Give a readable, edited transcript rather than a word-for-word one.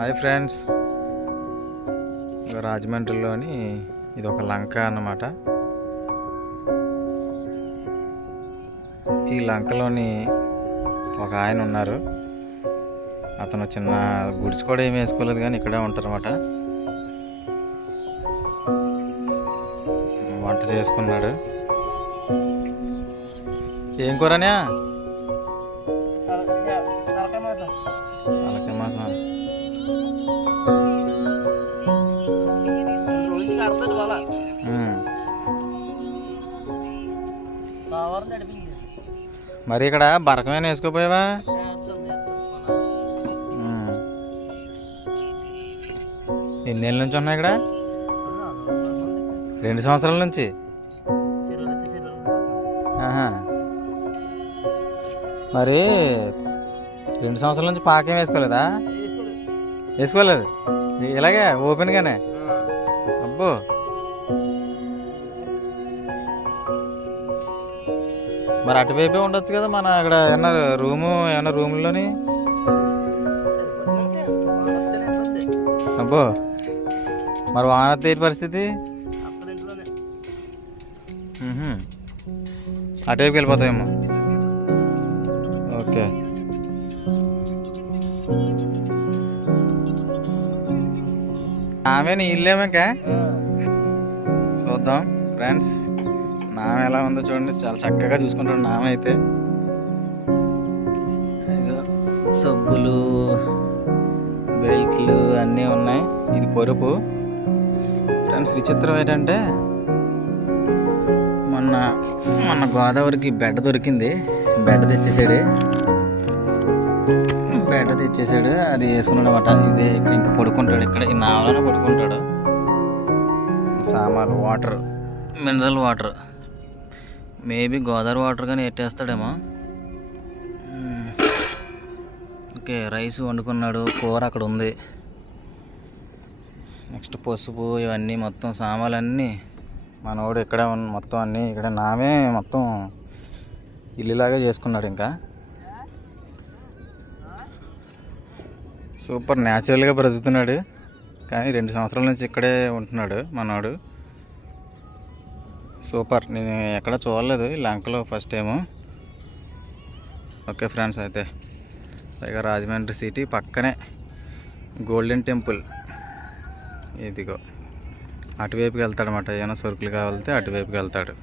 Hi friends, రాజమండ్రిలోని ఇది ఒక లంక అన్నమాట. ఈ లంకలోని ఒక ఆయన ఉన్నారు. అతను చిన్న గుడిసి కూడా ఏమి వేసుకోలేదు, కానీ ఇక్కడే ఉంటారన్నమాట. వంట చేసుకున్నాడు. ఏం కూరనే? తలకాయ మాసం. మరి ఇక్కడ బరకమైన వేసుకోపోయావా? ఎన్నేళ్ళ నుంచి ఉన్నాయి ఇక్కడ? 2 సంవత్సరాల నుంచి. మరి 2 సంవత్సరాల నుంచి పాకేం వేసుకోలేదా? వేసుకోలేదు, ఇలాగే ఓపెన్గానే. అబ్బో, మరి అటువైపే ఉండొచ్చు కదా. మన ఇక్కడ ఏమన్నా రూముల్లోని. అబ్బో, మరి వాన తేటి పరిస్థితి? అటువైపు వెళ్ళిపోతాయేమో. ఓకే, ఆమె ఇల్లేమో ఇంకా చూద్దాం ఫ్రెండ్స్. నామె ఎలా ఉందో చూడండి, చాలా చక్కగా చూసుకుంటాడు నామె అయితే. సబ్బులు, బెల్ట్లు అన్నీ ఉన్నాయి. ఇది పొరుపు ఫ్రెండ్స్. విచిత్రం ఏంటంటే మొన్న గోదావరికి బెడ్ దొరికింది. బెడ్ తెచ్చేసాడు. అది వేసుకున్నాడు అన్నమాట. ఇదే ఇక్కడ ఇంకా పడుకుంటాడు. ఇక్కడ ఈ నావలోనే పడుకుంటాడు. సామాన్లు, water, mineral water, maybe Godavari water కానీ ఎట్టేస్తాడేమో. Okay, rice వండుకున్నాడు. కూర అక్కడ ఉంది. నెక్స్ట్ పసుపు, ఇవన్నీ మొత్తం సామాన్లన్నీ మనోడు ఇక్కడే మొత్తం అన్నీ ఇక్కడ. నామే మొత్తం ఇల్లులాగా చేసుకున్నాడు. ఇంకా సూపర్ న్యాచురల్గా బ్రతుకుతున్నాడు. కానీ 2 సంవత్సరాల నుంచి ఇక్కడే ఉంటున్నాడు మనోడు. సూపర్. నేను ఎక్కడ చూడలేదు ఈ లంకలో, ఫస్ట్ టైము. ఓకే ఫ్రెండ్స్, అయితే పైగా రాజమండ్రి సిటీ పక్కనే గోల్డెన్ టెంపుల్. ఇదిగో అటువైపుకి వెళ్తాడనమాట. ఏమైనా సరుకులు కావాలితే అటువైపుకి వెళ్తాడు.